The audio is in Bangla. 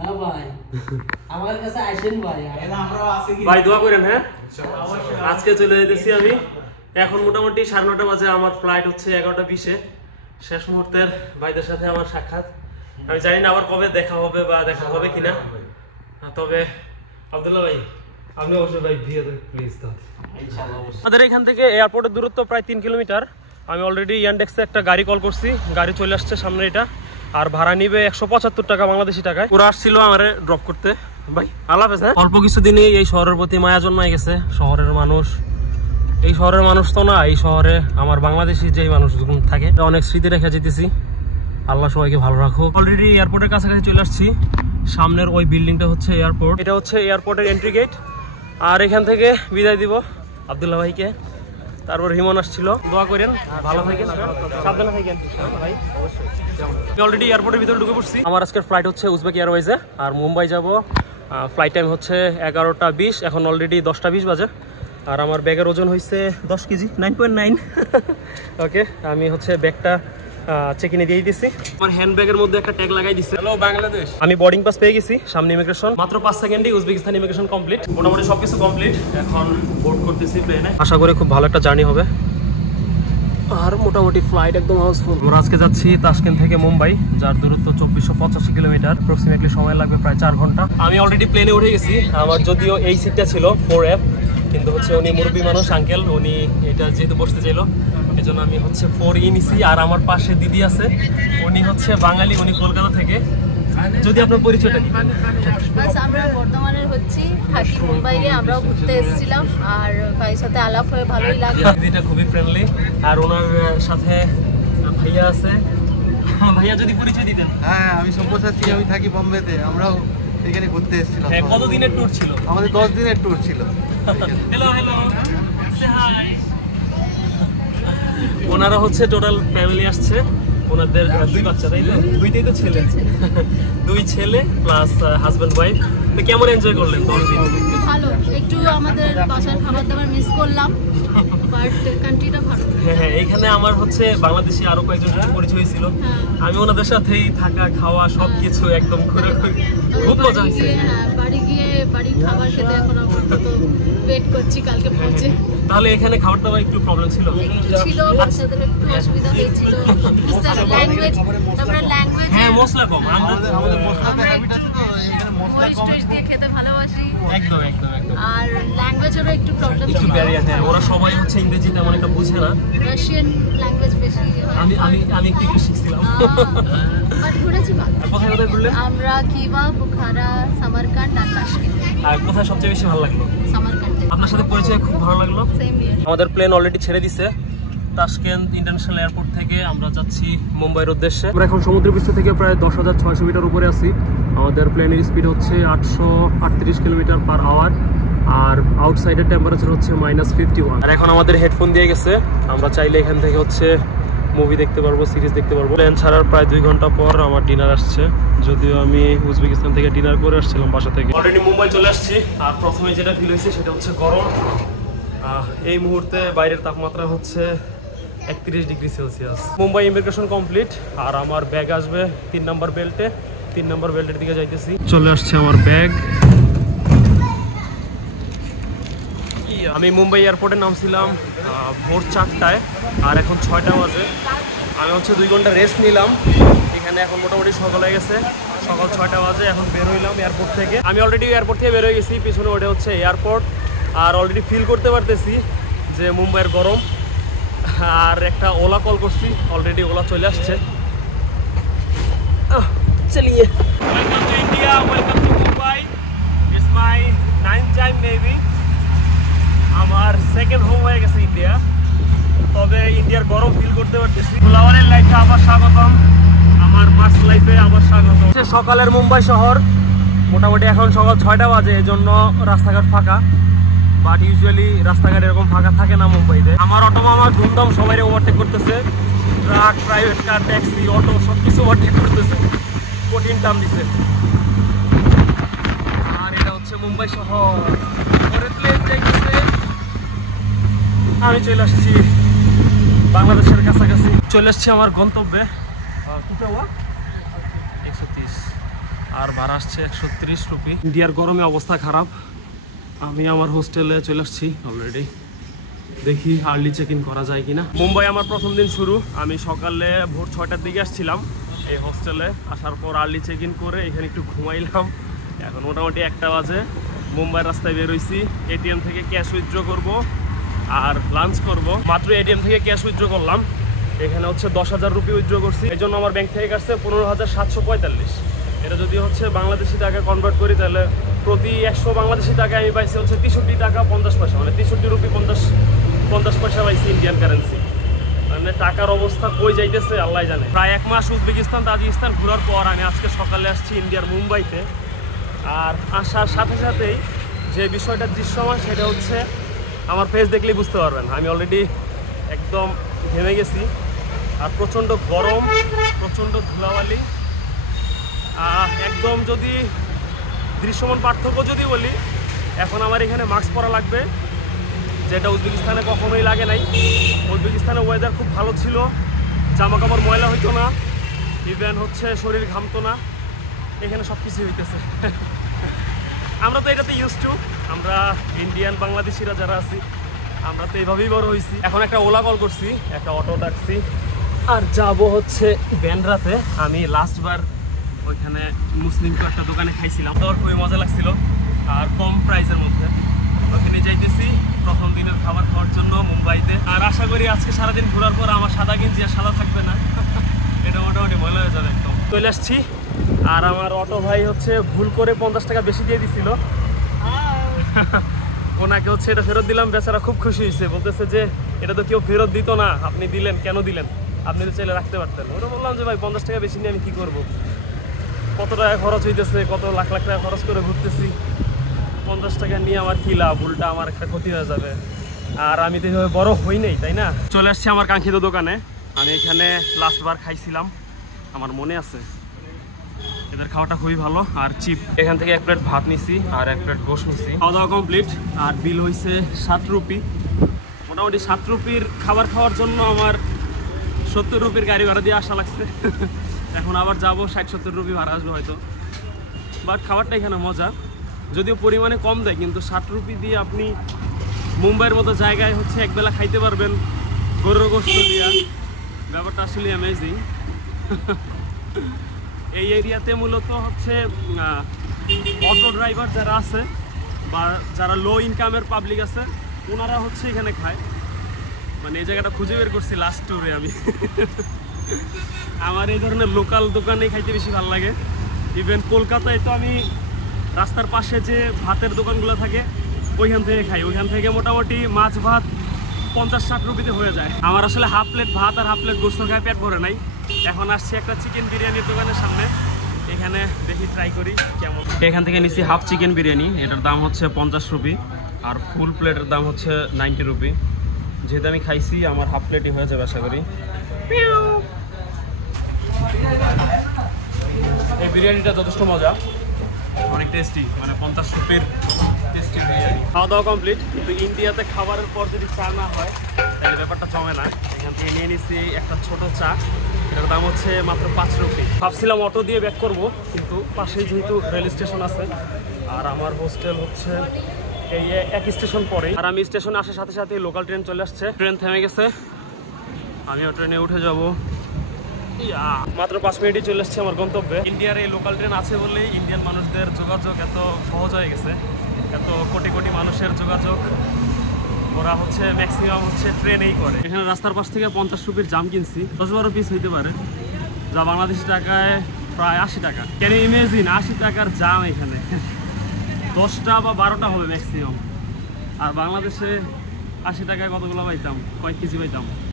হ্যাঁ ভাই, আমার কাছে আসেন ভাই। ভাই দোয়া করেন। হ্যাঁ, আজকে চলে যেতেছি আমি। এখন মোটামুটি 9:30 বাজে। আমার ফ্লাইট হচ্ছে 11:20-এ। শেষ মুহূর্তের ভাইদের সাথে আমার সাক্ষাৎ। আমি জানি না আবার কবে দেখা হবে বা দেখা হবে কিনা, তবে আব্দুল্লাহ ভাই আপনি অবশ্যই ভাই ভিডিওতে প্লিজ দাও ইনশাআল্লাহ। আমাদের এখান থেকে এয়ারপোর্টের দূরত্ব প্রায় 3 কিলোমিটার। আমি অলরেডি ইয়ানডেক্সে একটা গাড়ি কল করছি, গাড়ি চলে আসছে সামনে। এটা আর ভাড়া নিবে 175 টাকা বাংলাদেশি টাকায়। ওরা আসছিল আমারে ড্রপ করতে। ভাই আল্লাহ হাফেজ। হ্যাঁ, অল্প কিছুদিনে এই শহরের প্রতি মায়া জন্মায় গেছে। শহরের মানুষ, এই শহরের মানুষ তো না, এই শহরে আমার বাংলাদেশি যেই মানুষ থাকে অনেক স্মৃতি রেখে যেতেছি। আল্লাহ সবাইকে ভালো রাখো। অলরেডি এয়ারপোর্টের কাছাকাছি চলে আসছি। সামনের ওই বিল্ডিংটা হচ্ছে এয়ারপোর্ট। এটা হচ্ছে এয়ারপোর্টের এন্ট্রি গেট। আর এখান থেকে বিদায় দিব আব্দুল্লাহ ভাইকে। তারপর হিমন আসছিল। দোয়া করেন, ভালো থাকেন, সাবধানে থাকেন ভাই। অবশ্যই অলরেডি এয়ারপোর্টের ভিতরে ঢুকে পড়ছি। আমার আজকের ফ্লাইট হচ্ছে উজবেক এয়ারওয়েজে, আর মুম্বাই যাব। ফ্লাইট টাইম হচ্ছে 11:20। এখন অলরেডি 10:20 বাজে। আর আমার ব্যাগের ওজন হয়েছে 10 কেজি, 9.9। ওকে, আমি হচ্ছে ব্যাগটা চেক ইনে দিয়ে দিচ্ছি। আমার হ্যান্ড ব্যাগের মধ্যে একটা ট্যাগ লাগাই দিচ্ছে, হ্যালো বাংলাদেশ। আমি বোর্ডিং পাস পেয়ে গেছি, সামনে ইমিগ্রেশন। মাত্র 5 সেকেন্ডে উজবেকিস্তান ইমিগ্রেশন কমপ্লিট। মোটামুটি সবকিছু কমপ্লিট। এখন বোর্ড করতেছি প্লেনে। আশা করি খুব ভালো একটা জার্নি হবে। আর মোটামুটি ফ্লাইট একদম হাউসফুল। আমরা আজকে যাচ্ছি তাশকেন্ট থেকে মুম্বাই, যার দূরত্ব 2485 কিলোমিটার। অ্যাপ্রক্সিমেটলি সময় লাগবে প্রায় 4 ঘন্টা। আমি অলরেডি প্লেনে উঠে গেছি। আমার যদিও এই সিটটা ছিল 4F, কিন্তু হচ্ছে উনি মুরব্বী মানুষ আঙ্কেল, উনি এটা যেহেতু বসতে চাইলো এজন্য আমি হচ্ছে 4E নিছি। আর আমার পাশে দিদি আছে, উনি হচ্ছে বাঙালি, উনি কলকাতা থেকে। যদি আপনার পরিচয়টা দিতেন। বাস আমরা বর্তমানে হচ্ছি থাকি মুম্বাইয়ে, আমরাও ঘুরতে এসেছিলাম। আর ভাইয়ের সাথে আলাপ হয়ে ভালোই লাগলো। দিদিটা খুবই ফ্রেন্ডলি। আর ওনার সাথে ভাইয়া আছে। ভাইয়া যদি পরিচয় দিতেন। হ্যাঁ, আমি সব্যসাচী, আমি থাকি বোম্বেতে। আমরাও এখানে ঘুরতে এসেছিলাম। হ্যাঁ, কতদিনের ট্যুর ছিল? আমাদের 10 দিনের ট্যুর ছিল। হ্যালো হ্যালো, সে হাই। ওনারা হচ্ছে টোটাল ফ্যামিলি আসছে। ওনাদের 2 বাচ্চা, তাই তো? দুইটাই তো ছেলে। 2 ছেলে প্লাস হাজব্যান্ড ওয়াইফ। তো কেমন এনজয় করলেন 10 দিন? ভালো, একটু আমাদের বাসার খাবার দাবার মিস করলাম, বাট কান্ট্রিটা ভালো। হ্যাঁ হ্যাঁ, এখানে আমার হচ্ছে বাংলাদেশি আরো কয়েকজন পরিচয় হয়েছিল। আমি ওনাদের সাথেই থাকা খাওয়া সবকিছু একদম ঘুরে খুব মজা হয়েছে। হ্যাঁ, বাড়ি গিয়ে বাড়ির খাবার খেতে এখন আপাতত ওয়েট করছি কালকে পৌঁছে। তাহলে এখানে খাবার দাবার একটু প্রবলেম ছিল? ছিল, বাচ্চাদের একটু অসুবিধা হয়েছিল। ল্যাঙ্গুয়েজ, তারপরে ল্যাঙ্গুয়েজ। হ্যাঁ, মশলা কম। আমাদের মশলাতে হ্যাবিট আছে, তো এখানে মশলা কম দিয়ে খেতে ভালোবাসি। একদম একদম একদম। আর ল্যাঙ্গুয়েজেরও একটু প্রবলেম একটু ছিল। ব্যারিয়ার। হ্যাঁ, ওরা সবাই হচ্ছে ইংরেজি তেমন একটা বুঝে না। রাশিয়ান ল্যাঙ্গুয়েজ বেশি হয়। আমি একটু একটু শিখছিলাম। বাট ঘুরেছি ভালো। কোথায় কোথায় ঘুরলেন? আমরা কিবা, বুখারা, সামারকান্ড আর তাশকেন্ট। আর কোথায় সবচেয়ে বেশি ভালো লাগলো? সামারকান্ডে। আপনার সাথে পরিচয় খুব ভালো লাগলো। সেম ইয়ার। আমাদের প্লেন অলরেডি ছেড়ে দিছে তাশকেন্ট ইন্টারন্যাশনাল এয়ারপোর্ট থেকে। আমরা যাচ্ছি মুম্বাইয়ের উদ্দেশ্যে। আমরা এখন সমুদ্রপৃষ্ঠ থেকে প্রায় 10,600 মিটার উপরে আছি। আমাদের প্লেনের স্পিড হচ্ছে 838 কিলোমিটার পার আওয়ার। আর আউটসাইডের টেম্পারেচার হচ্ছে -51। আর এখন আমাদের হেডফোন দিয়ে গেছে। আমরা চাইলে এখান থেকে হচ্ছে মুভি দেখতে পারবো, সিরিজ দেখতে পারবো। প্লেন ছাড়ার প্রায় 2 ঘন্টা পর আমার ডিনার আসছে। যদিও আমি উজবেকিস্তান থেকে ডিনার করে আসছিলাম বাসা থেকে। অলরেডি মুম্বাই চলে আসছি। আর প্রথমে যেটা ফিল হয়েছে সেটা হচ্ছে গরম। এই মুহূর্তে বাইরের তাপমাত্রা হচ্ছে 31 degree Celsius. Mumbai immigration complete. আর আমার ব্যাগ আসবে 3 নম্বর বেল্টে। 3 নম্বর বেল্টের দিকে যাইতেছি। চলে আসছে আমার ব্যাগ। আমি মুম্বাই এয়ারপোর্টে নামছিলাম ভোর 4টায়, আর এখন 6টা বাজে। আমি হচ্ছে 2 ঘন্টা রেস্ট নিলাম এখানে। এখন মোটামুটি সকাল হয়ে গেছে, সকাল 6টা বাজে। এখন বের হইলাম এয়ারপোর্ট থেকে। আমি অলরেডি এয়ারপোর্ট থেকে বের হয়ে গেছি। পিছনে ওটা হচ্ছে এয়ারপোর্ট। আর অলরেডি ফিল করতে পারতেছি যে মুম্বাইয়ের গরম। আর একটা ওলা কল করছি, অলরেডি ওলা চলে আসছে। চলিয়ে welcome to India, welcome to Mumbai. It's my 9th time maybe. আমার সেকেন্ড হোম হয়ে গেছে ইন্ডিয়া। তবে ইন্ডিয়ার গরম ফিল করতে পারতেছি। ফ্লাওয়ারের লাইফে আবার স্বাগতম, আমার মার্চ লাইফে আবার স্বাগতম। সকালের মুম্বাই শহর। মোটামুটি এখন সকাল 6টা বাজে, এই জন্য রাস্তাঘাট ফাঁকা। বাট ইউজুয়ালি রাস্তাঘাট এরকম ফাঁকা থাকে না মুম্বাইতে। আমার অটো মামা ধুমধাম সবাই ওভারটেক করতেছে। Truck, private car, taxi, auto সবকিছু ওভারটেক করতেছে। কঠিন টার্ম দিছে। আর এটা হচ্ছে মুম্বাই শহর। প্লেন যাইতেছে। আমি চলে আসছি বাংলাদেশের কাছাকাছি। চলে আসছি আমার গন্তব্যে। 130। আর ভাড়া আসছে 130 রুপি। ইন্ডিয়ার গরমে অবস্থা খারাপ। আমি আমার হোস্টেলে চলে আসছি অলরেডি, দেখি আর্লি চেক ইন করা যায় কিনা। মুম্বাই আমার প্রথম দিন শুরু। আমি সকালে ভোর 6টার দিকে আসছিলাম এই হোস্টেলে। আসার পর আর্লি চেক ইন করে এখানে একটু ঘুমাইলাম। এখন মোটামুটি 1টা বাজে। মুম্বাই রাস্তায় বের হইছি, এটিএম থেকে ক্যাশ উইথড্র করব আর লাঞ্চ করব। মাত্র এটিএম থেকে ক্যাশ উইথড্র করলাম, এখানে হচ্ছে 10,000 রুপি উইথড্র করছি। এই জন্য আমার ব্যাংক থেকে কাটছে 15,745। এটা যদি হচ্ছে বাংলাদেশি টাকা কনভার্ট করি তাহলে প্রতি 100 বাংলাদেশি টাকা আমি পাইছি হচ্ছে 63 টাকা 50 পয়সা, মানে 63 রুপি 50 পয়সা পাইছি ইন্ডিয়ান কারেন্সি। মানে টাকার অবস্থা কই যাইতেছে আল্লাহ জানে। প্রায় 1 মাস উজবেকিস্তান তাজিকিস্তান ঘোরার পর আমি আজকে সকালে আসছি ইন্ডিয়ার মুম্বাইতে। আর আসার সাথে সাথেই যে বিষয়টা দৃশ্যমান সেটা হচ্ছে আমার ফেস দেখলেই বুঝতে পারবেন আমি অলরেডি একদম ঘেমে গেছি। আর প্রচণ্ড গরম, প্রচণ্ড ধুলাবালি। একদম যদি দৃশ্যমান পার্থক্য যদি বলি, এখন আমার এখানে মাস্ক পরা লাগবে, যেটা উজবেকিস্তানে কখনোই লাগে নাই। উজবেকিস্তানে ওয়েদার খুব ভালো ছিল, জামা কাপড় ময়লা হইতো না, ইভেন হচ্ছে শরীর ঘামতো না। এখানে সব কিছুই হইতেছে। আমরা তো এটাতে ইউজ টু, আমরা ইন্ডিয়ান বাংলাদেশিরা যারা আছি আমরা তো এইভাবেই বড় হয়েছি। এখন একটা ওলা কল করছি, একটা অটো ডাকছি আর যাব হচ্ছে ব্যান্ড্রাতে। আমি লাস্টবার ওইখানে মুসলিম একটা দোকানে খাইছিলাম, তো খুবই মজা লাগছিল আর কম প্রাইসের মধ্যে। ওখানে যাইতেছি প্রথম দিনের খাবার খাওয়ার জন্য মুম্বাইতে। আর আশা করি আজকে সারাদিন ঘোরার পর আমার সাদা গেঞ্জি আর সাদা থাকবে না, এটা মোটামুটি ময়লা হয়ে যাবে একদম। চলে আসছি আর আমার অটো ভাই হচ্ছে ভুল করে 50 টাকা বেশি দিয়ে দিছিল। ওনাকে হচ্ছে এটা ফেরত দিলাম, বেচারা খুব খুশি হয়েছে, বলতেছে যে এটা তো কেউ ফেরত দিত না, আপনি দিলেন, কেন দিলেন, আপনি তো চাইলে রাখতে পারতেন। ওটা বললাম যে ভাই 50 টাকা বেশি নিয়ে আমি কী করবো, কত টাকা খরচ হইতেছে, কত লাখ লাখ টাকা খরচ করে ঘুরতেছি, 50 টাকা নিয়ে আমার কী লাভ, উল্টা আমার একটা ক্ষতি হয়ে যাবে। আর আমি তো এইভাবে বড় হই নাই, তাই না। চলে আসছি আমার কাঙ্ক্ষিত দোকানে। আমি এখানে লাস্টবার খাইছিলাম, আমার মনে আছে। এদের খাওয়াটা খুবই ভালো আর চিপ। এখান থেকে 1 প্লেট ভাত নিছি আর 1 প্লেট গোশ নিছি। খাওয়া দাওয়া কমপ্লিট আর বিল হয়েছে 7 রুপি। মোটামুটি 7 রুপির খাবার খাওয়ার জন্য আমার 70 রুপির গাড়ি ভাড়া দিয়ে আসা লাগছে। এখন আবার যাবো, 60-70 রুপি ভাড়া আসবে হয়তো। বাট খাবারটা এখানে মজা, যদিও পরিমাণে কম দেয়, কিন্তু 60 রুপি দিয়ে আপনি মুম্বাইয়ের মতো জায়গায় হচ্ছে একবেলা খাইতে পারবেন গরুর গোশত দিয়া। ব্যাপারটা আসলে অ্যামেজিং। এই এরিয়াতে মূলত হচ্ছে অটো ড্রাইভার যারা আছে বা যারা লো ইনকামের পাবলিক আছে ওনারা হচ্ছে এখানে খায়। মানে এই জায়গাটা খুঁজে বের করছি লাস্ট ট্যুরে আমি। আমার এই ধরনের লোকাল দোকানে খাইতে বেশি ভালো লাগে। ইভেন কলকাতায় তো আমি রাস্তার পাশে যে ভাতের দোকানগুলো থাকে ওইখান থেকে খাই। ওইখান থেকে মোটামুটি মাছ ভাত 50-60 রুপিতে হয়ে যায়। আমার আসলে হাফ প্লেট ভাত আর হাফ প্লেট গোস্ত খায় পেট ভরে নাই। এখন আসছি একটা চিকেন বিরিয়ানির দোকানের সামনে, এখানে দেখি ট্রাই করি কেমন। এখান থেকে নিচ্ছি হাফ চিকেন বিরিয়ানি, এটার দাম হচ্ছে 50 রুপি আর ফুল প্লেটের দাম হচ্ছে 90 রুপি। যেহেতু আমি খাইছি আমার হাফ প্লেটই হয়ে যাবে আশা করি। এই বিরিয়ানিটা যথেষ্ট মজা, অনেক টেস্টি, মানে 50 রুপির টেস্টি বিরিয়ানি। খাওয়া দাওয়া কমপ্লিট, কিন্তু ইন্ডিয়াতে খাবারের পর যদি চা না হয় তাহলে ব্যাপারটা জমে না। এখান থেকে নিয়ে নিচ্ছি একটা ছোট চা, এটার দাম হচ্ছে মাত্র 5 রুপি। ভাবছিলাম অটো দিয়ে ব্যাক করবো, কিন্তু পাশেই যেহেতু রেল স্টেশন আছে আর আমার হোস্টেল হচ্ছে এই এক স্টেশন পরে, আর আমি স্টেশনে আসার সাথে সাথে লোকাল ট্রেন চলে আসছে। ট্রেন থেমে গেছে, আমিও ট্রেনে উঠে যাব। মাত্র 5 মিনিটই চলে আসছে আমার গন্তব্যে। ইন্ডিয়ার এই লোকাল ট্রেন আছে বলেই ইন্ডিয়ান মানুষদের যোগাযোগ এত সহজ হয়ে গেছে, এত কোটি কোটি মানুষের যোগাযোগ ওরা হচ্ছে ম্যাক্সিমাম হচ্ছে ট্রেনেই করে। এখানে রাস্তার পাশ থেকে 50 রুপির জাম কিনছি, 10-12 পিস হইতে পারে, যা বাংলাদেশি টাকায় প্রায় 80 টাকা। ক্যান ইউ ইমাজিন 80 টাকার জাম এখানে? 10টা বা 12টা হবে ম্যাক্সিমাম। আর বাংলাদেশে 80 টাকায় কতগুলো পাইতাম, কয়েক কেজি পাইতাম।